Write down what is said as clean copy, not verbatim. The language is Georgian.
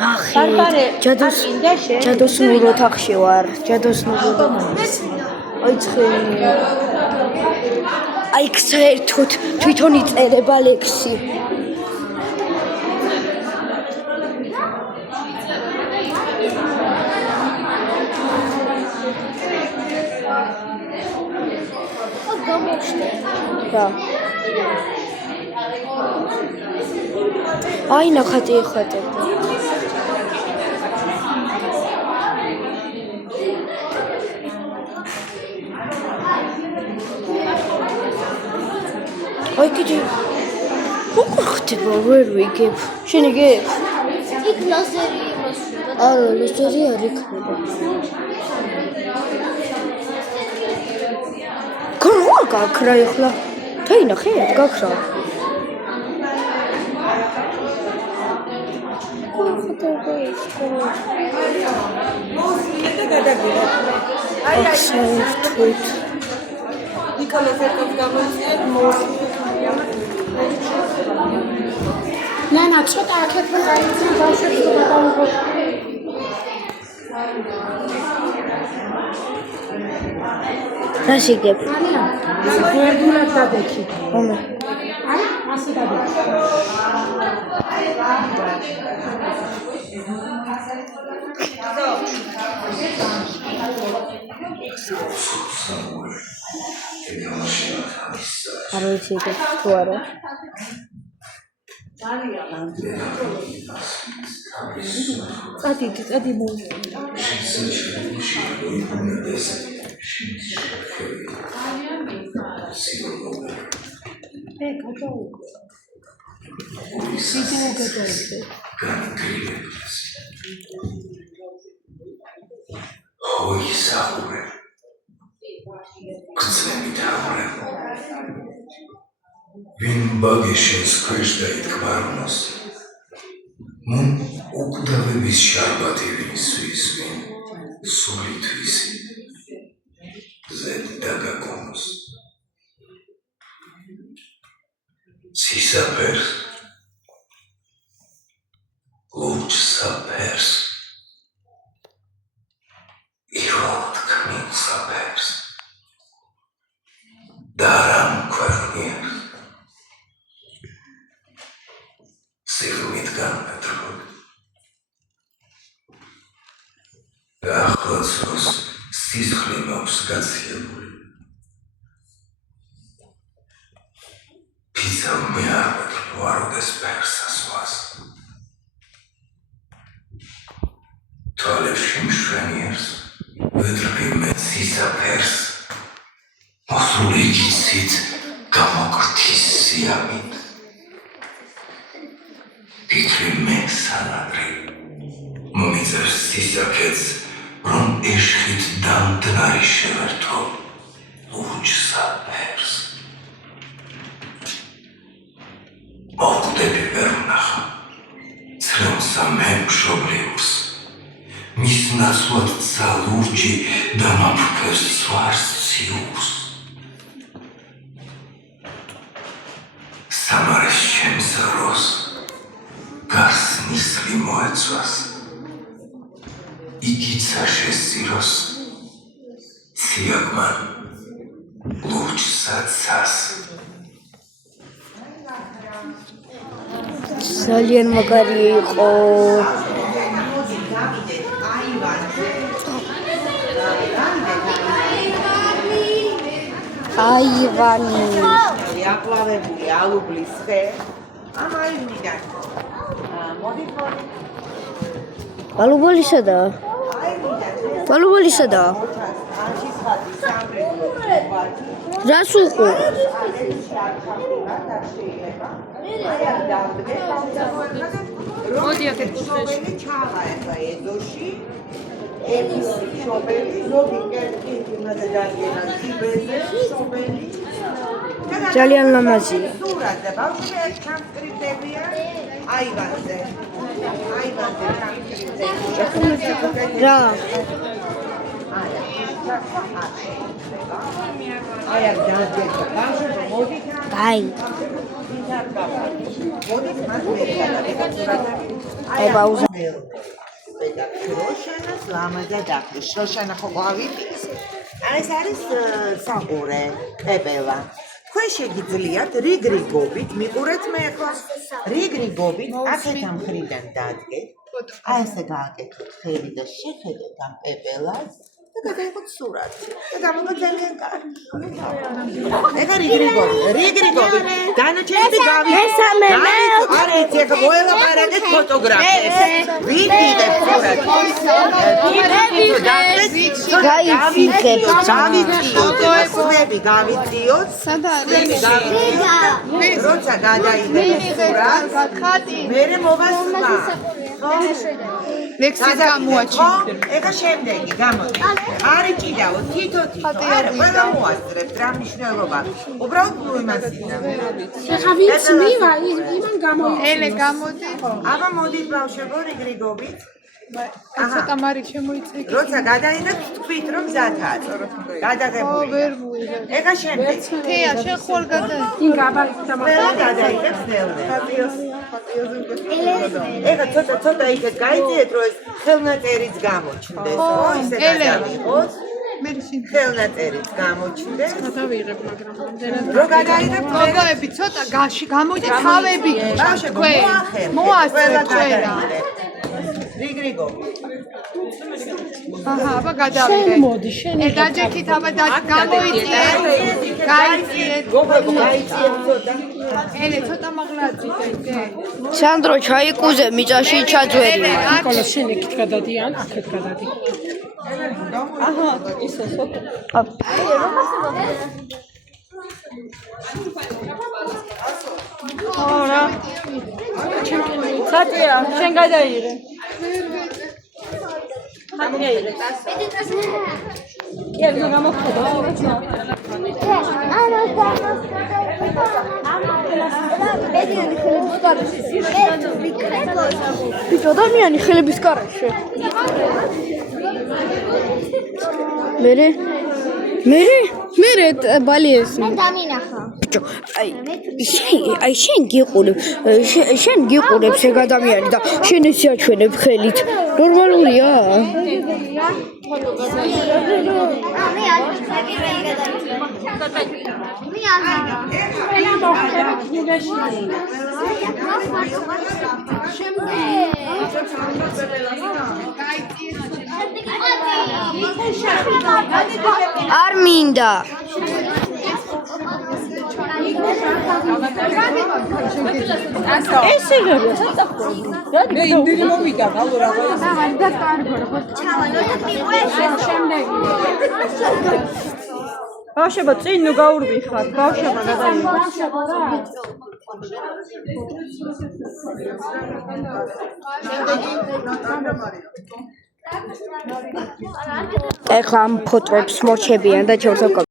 ახი ჯადოს ნურ ოთახში ვარ აი ცხენი აი საერთოდ თვითონ იწერება ლექსი რა აი ნახატი ეხატება აი კიდე როგორ ხდება ვერ ვიგებ შენ იგებ იქ ლაზერი იმასვლა არა ლაზერი არ იქნება გროა გაქრა ეხლა თაინახე გაქრა აი საერთოდ ნიკოლოზერკოს გამოიწვია ნანა ცოტა აქეთ გაიწვია ბავშვებს გადავიღო რა შეგებ გვერდულად დადექი ომე აი ასე დადექი არ ვიცი თუ არა წადი მოუ Vin bageshens kvesh daitqvarnos. Mun ukdavevis sharbati vinsvis vin sulitvis. Zed dagakonos. Sisapers. Luch sapers. Irot kmin sapers. Daram kvarniers. Ახლაცოს სისხლი მაქვს გაცილებული. ფიცა მე არ ვაროდეს ფერსასვას. თვალებში მშვენიერს ვეძრბი მე სისაფერს. მოსული გიცით გამოკვეთის სიამით. ფიქრი მე სანადრი მომიწერს სისაქეთს რომ ეშხით დამდნარი შევერთო ლურჯსა ფერს მოვკვდები ვერ ვნახა ცრემსა მე მშობლიურს მის ნაცვლად ცა ლურჯი დამაფრფეს სვარს ციურს სამარეს ჩემს როს გარს ნისლი მოეცვას იგიცა შესწიროს ციაგმან ლურჯსა ცას ძალიან მაგარი იყო აივანი აკვლავებული ალუბლის ხე ამ აივნიდან მოდი ბალუბალისადა ბალუბალისადა რას უყო მოდი აქეთ კუთხეში ჩავა ახლა ეზოში ეს შობელი ზოგი კერტი უნდა დაგვიენა კიბეზე შობელი ძალიან ლამაზია სურათზე ბავშვი ერთ ჩამკრიტებია აივანზე ჩამკრიტებია რა აი აქ დაძებდა ბავშვი მოდი აი მოდით მას მე აი პაუზა. შროშანას ლამაზად ახლოს. შროშანა ხო გავიწის? ეს არის საყურე, ყებელა. თქვენ შეგიძლიათ რიგრიგობით, მიყურეთ მე ახლა. რიგრიგობით აქეთ ამ მხრიდან დადგეთ. აი ესე გააკეთოთ ხელი და შეხედოთ ამ ყებელას. და გადაიღოთ სურათი. და გამოვა ძალიან კარგი. ეხა რიგრიგობი. დანარჩენები გავიწევთ. არა იცი ახლა მოელაპარაკეთ ფოტოგრაფებს. ვიდიდეთ სურათი. გავიწიოთ. სად არის? როცა გადაიდეთ სურათს, მერე მოვასწრა. ლექსიც გამოაჩინე. ეხა შემდეგი გამოდი. არის ჭიდაო თითო. არა, ყველა მოასწრებთ რა მნიშვნელობა. უბრალოდ მოიმასინა. ეხა ვინც მივა, იმან გამოიწვია. ელე გამოდი. აბა მოდით ბავშვებო რიგრიგობით. ცოტა მარი შემოიწეკი. როცა გადაიდეთ თქვით რომ მზადაა. გადაღებული. ვერ მუიღე. ეხა შემდეგი. თეა შენ ხوار გადა. ინ გაბაიქცა ყველა გადაიდეთ ნელ-ნელ. ეხა ცოტა იქეთ გაიწიეთ რომ ეს ხელნაწერიც გამოჩნდეს. ხო ისე გადავიღოთ. მე შენ ხელნაწერიც გამოჩნდეს. გადავიღებ, მაგრამ რო გადაიდეთ გოგოები ცოტა გაში გამოიწე თავები. ბავშვებო მოასწრე ჩვენა. რიგრიგო. აჰა, აბა გადავიღე. მოდი, შენ დაჯექით აბა გამოიწე. გაიწიეთ. გოგოები გაიწიეთ ცოტა. ელე ცოტა მაღლაძიდე. სანდრო ჩაიკუზე მიწაში ჩაძვერი. ნიკოლა შენ იქით გადადიან, აქეთ გადადი. ora სატია შენ გადაიღე ბიჭო ადამიანი ხელების კარაში. მერე ბალიეს. მე დამინახა. ბიჭო, აი შენ გიყურებ ეგ ადამიანი და შენ ესე აჩვენებ ხელით. ნორმალურია? მე არ ვიცი, მე გადავიდე. მე არ არ მინდა. ესე გერია, საწაფო. მე იმდენი მოვიდა, გავო რა. ბავშვებო წინ ნუ გაურვიხარ ბავშვებო გადაიღე ეხლა ამ ფოტოებს მოჩებიან და ჩავსაკავ